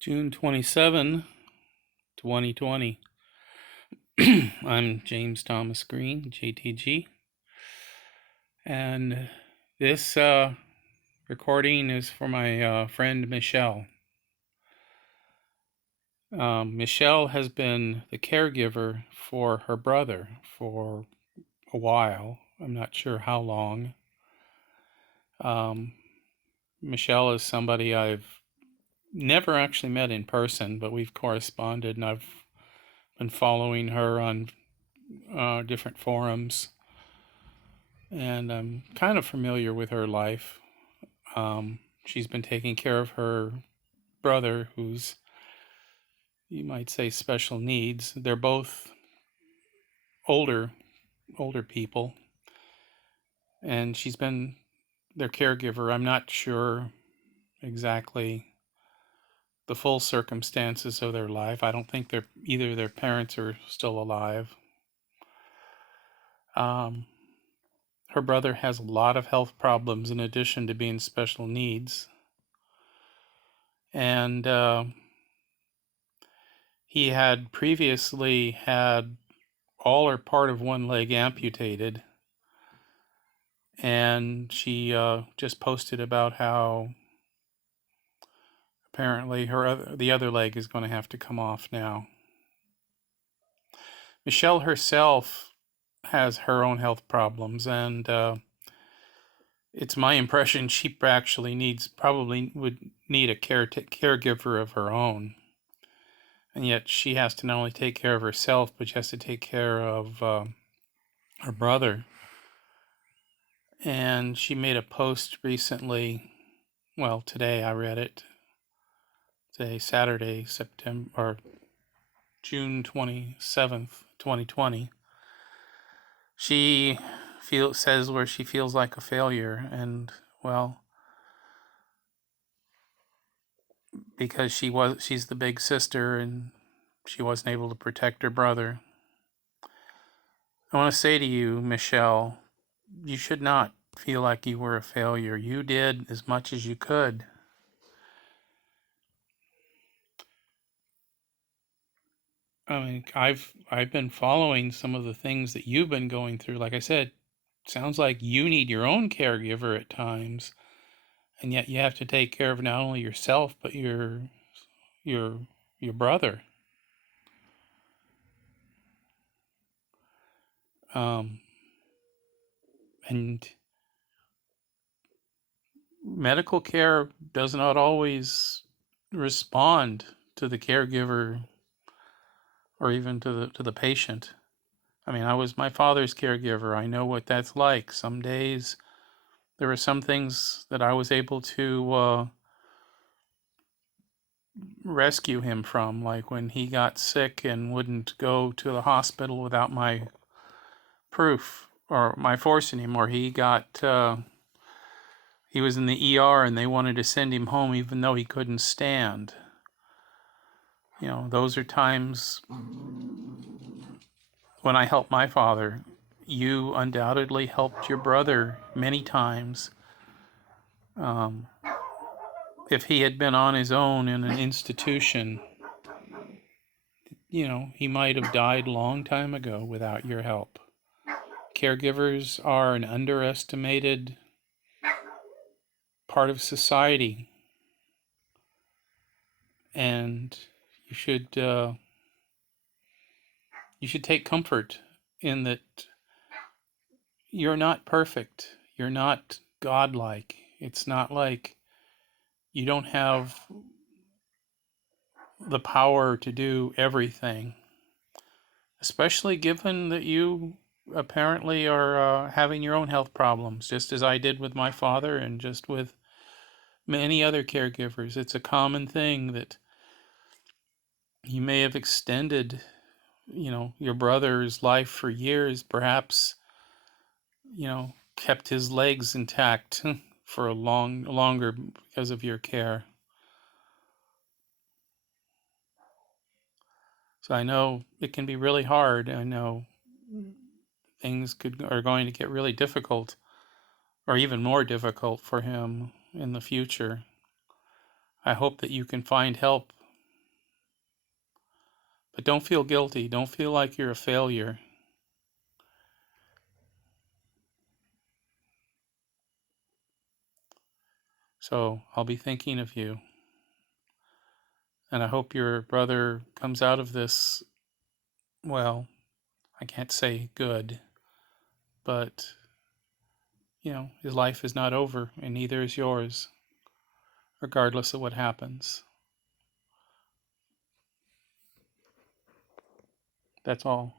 June 27, 2020. I'm James Thomas Green, JTG, and this recording is for my friend Michelle. Michelle has been the caregiver for her brother for a while. I'm not sure how long. Michelle is somebody I've never actually met in person, but we've corresponded, and I've been following her on different forums, and I'm kind of familiar with her life. She's been taking care of her brother, who's, you might say, special needs. They're both older people, and she's been their caregiver. I'm not sure exactly the full circumstances of their life. I don't think either their parents are still alive. Her brother has a lot of health problems in addition to being special needs. And he had previously had all or part of one leg amputated. And she just posted about how apparently the other leg is going to have to come off now. Michelle herself has her own health problems, and it's my impression she actually probably would need a caregiver of her own. And yet she has to not only take care of herself, but she has to take care of her brother. And she made a post recently. Well, today I read it. Today, Saturday, June 27th, 2020. She says where she feels like a failure, and well, because she's the big sister and she wasn't able to protect her brother. I want to say to you, Michelle, you should not feel like you were a failure. You did as much as you could. I mean, I've been following some of the things that you've been going through. Like I said, sounds like you need your own caregiver at times, and yet you have to take care of not only yourself but your brother. And medical care does not always respond to the caregiver or even to the patient. I mean, I was my father's caregiver. I know what that's like. Some days there were some things that I was able to rescue him from, like when he got sick and wouldn't go to the hospital without my proof or my forcing him, or he was in the ER and they wanted to send him home even though he couldn't stand. You know, those are times when I helped my father. You undoubtedly helped your brother many times. If he had been on his own in an institution, he might have died a long time ago without your help. Caregivers are an underestimated part of society, and you should take comfort in that. You're not perfect. You're not godlike. It's not like you don't have the power to do everything, especially given that you apparently are having your own health problems, just as I did with my father and just with many other caregivers. It's a common thing that you may have extended, your brother's life for years, perhaps, kept his legs intact for longer because of your care. So I know it can be really hard. I know things are going to get really difficult, or even more difficult for him in the future. I hope that you can find help But don't feel guilty. Don't feel like you're a failure. So I'll be thinking of you. And I hope your brother comes out of this, well, I can't say good, but, his life is not over, and neither is yours, regardless of what happens. That's all.